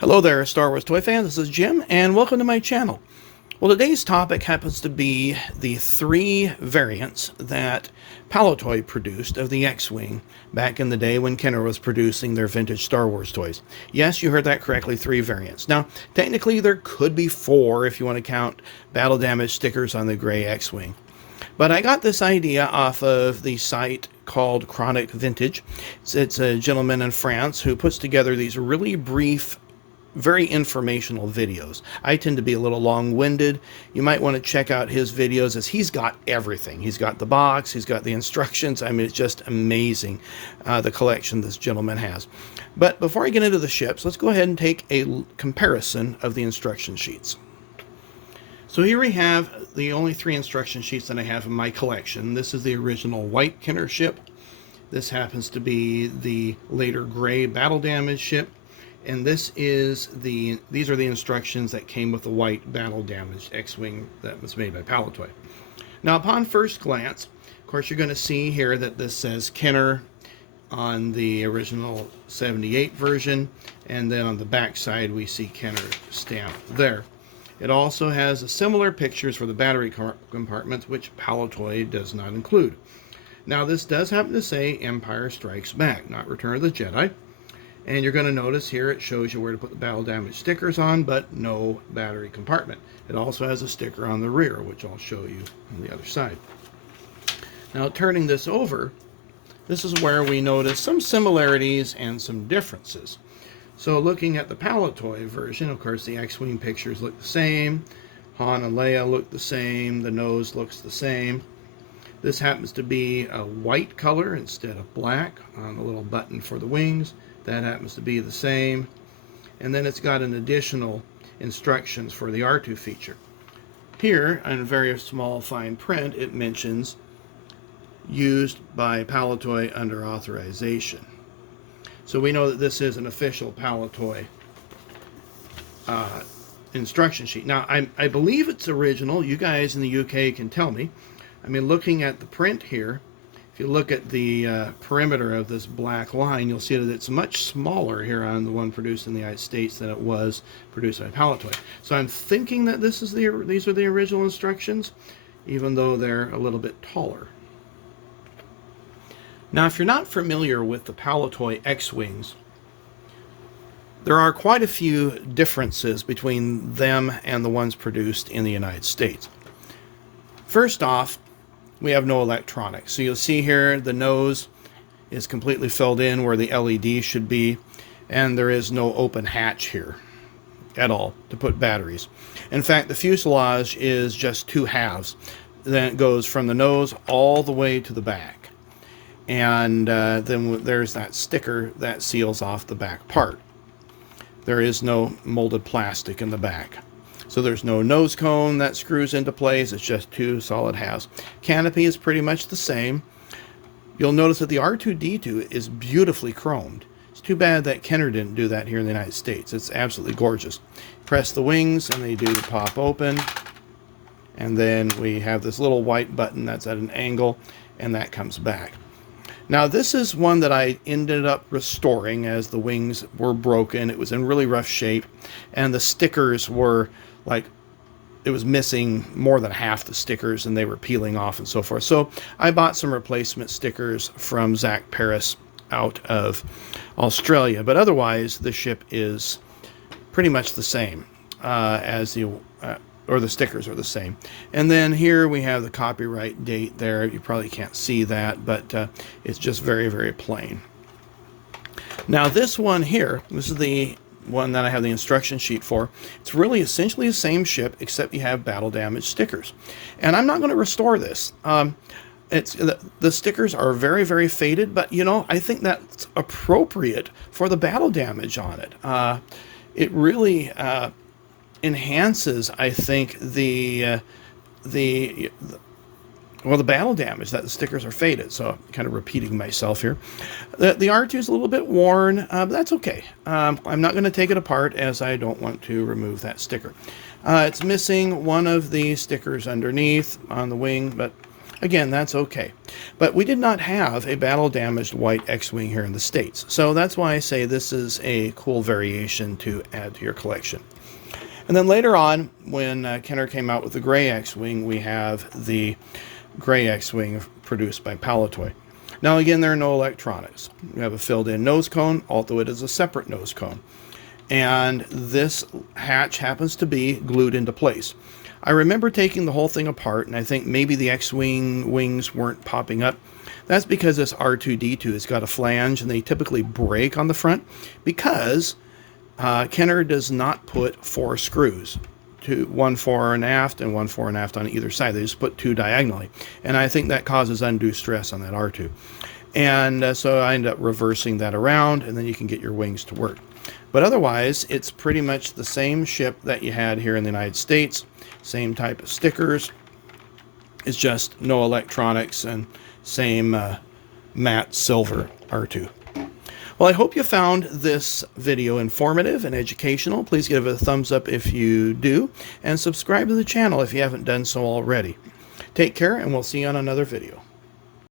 Hello there, Star Wars toy fan. This is Jim, and welcome to my channel. Well, today's topic happens to be the three variants that Palitoy produced of the X-Wing back in the day when Kenner was producing their vintage Star Wars toys. Yes, you heard that correctly, three variants. Now, technically there could be four if you want to count battle damage stickers on the gray X-Wing. But I got this idea off of the site called Chronic Vintage. It's a gentleman in France who puts together these really brief, very informational videos. I tend to be a little long-winded. You might want to check out his videos as he's got everything. He's got the box, he's got the instructions. I mean, it's just amazing, the collection this gentleman has. But before I get into the ships, let's go ahead and take a comparison of the instruction sheets. So here we have the only three instruction sheets that I have in my collection. This is the original white Kenner ship. This happens to be the later gray battle damage ship. And these are the instructions that came with the white battle damaged X-Wing that was made by Palitoy. Now, upon first glance, of course, you're going to see here that this says Kenner on the original 78 version, and then on the back side we see Kenner stamped there. It also has similar pictures for the battery compartments, which Palitoy does not include. Now, this does happen to say Empire Strikes Back, not Return of the Jedi. And you're going to notice here it shows you where to put the battle damage stickers on, but no battery compartment. It also has a sticker on the rear, which I'll show you on the other side. Now, turning this over, this is where we notice some similarities and some differences. So looking at the Palitoy version, of course, the X-Wing pictures look the same. Han and Leia look the same. The nose looks the same. This happens to be a white color instead of black on the little button for the wings. That happens to be the same. And then it's got an additional instructions for the R2 feature. Here, in very small fine print, it mentions used by Palitoy under authorization. So we know that this is an official Palitoy instruction sheet. Now, I believe it's original. You guys in the UK can tell me. I mean, looking at the print here, if you look at the perimeter of this black line, you'll see that it's much smaller here on the one produced in the United States than it was produced by Palitoy. So I'm thinking that these are the original instructions, even though they're a little bit taller. Now, if you're not familiar with the Palitoy X-Wings, there are quite a few differences between them and the ones produced in the United States. First off, we have no electronics. So you'll see here the nose is completely filled in where the LED should be, and there is no open hatch here at all to put batteries. In fact, the fuselage is just two halves. Then it goes from the nose all the way to the back. And then there's that sticker that seals off the back part. There is no molded plastic in the back. So there's no nose cone that screws into place. It's just two solid halves. Canopy is pretty much the same. You'll notice that the R2-D2 is beautifully chromed. It's too bad that Kenner didn't do that here in the United States. It's absolutely gorgeous. Press the wings and they do pop open. And then we have this little white button that's at an angle, and that comes back. Now, this is one that I ended up restoring as the wings were broken. It was in really rough shape, and the stickers were like, it was missing more than half the stickers, and they were peeling off and so forth. So I bought some replacement stickers from Zach Paris out of Australia. But otherwise, the ship is pretty much the same or the stickers are the same. And then here we have the copyright date there. You probably can't see that, but it's just very, very plain. Now this one here, this is the one that I have the instruction sheet for. It's really essentially the same ship, except you have battle damage stickers. And I'm not going to restore this. The stickers are very, very faded, but you know, I think that's appropriate for the battle damage on it. It really enhances, I think, the battle damage, that the stickers are faded. So I'm kind of repeating myself here. The R2 is a little bit worn, but that's okay. I'm not going to take it apart as I don't want to remove that sticker. It's missing one of the stickers underneath on the wing, but Again, that's okay. But we did not have a battle-damaged white X-Wing here in the States. So that's why I say this is a cool variation to add to your collection. And then later on, when Kenner came out with the gray X-Wing, we have the gray X-Wing produced by Palitoy. Now again, there are no electronics. We have a filled-in nose cone, although it is a separate nose cone. And this hatch happens to be glued into place. I remember taking the whole thing apart, and I think maybe the X-Wing wings weren't popping up. That's because this R2-D2 has got a flange, and they typically break on the front because Kenner does not put 4 screws. One fore and aft and one fore and aft on either side. They just put 2 diagonally. And I think that causes undue stress on that R2. And so I end up reversing that around, and then you can get your wings to work. But otherwise, it's pretty much the same ship that you had here in the United States. Same type of stickers. It's just no electronics and same matte silver R2. Well, I hope you found this video informative and educational. Please give it a thumbs up if you do, and subscribe to the channel if you haven't done so already. Take care, and we'll see you on another video.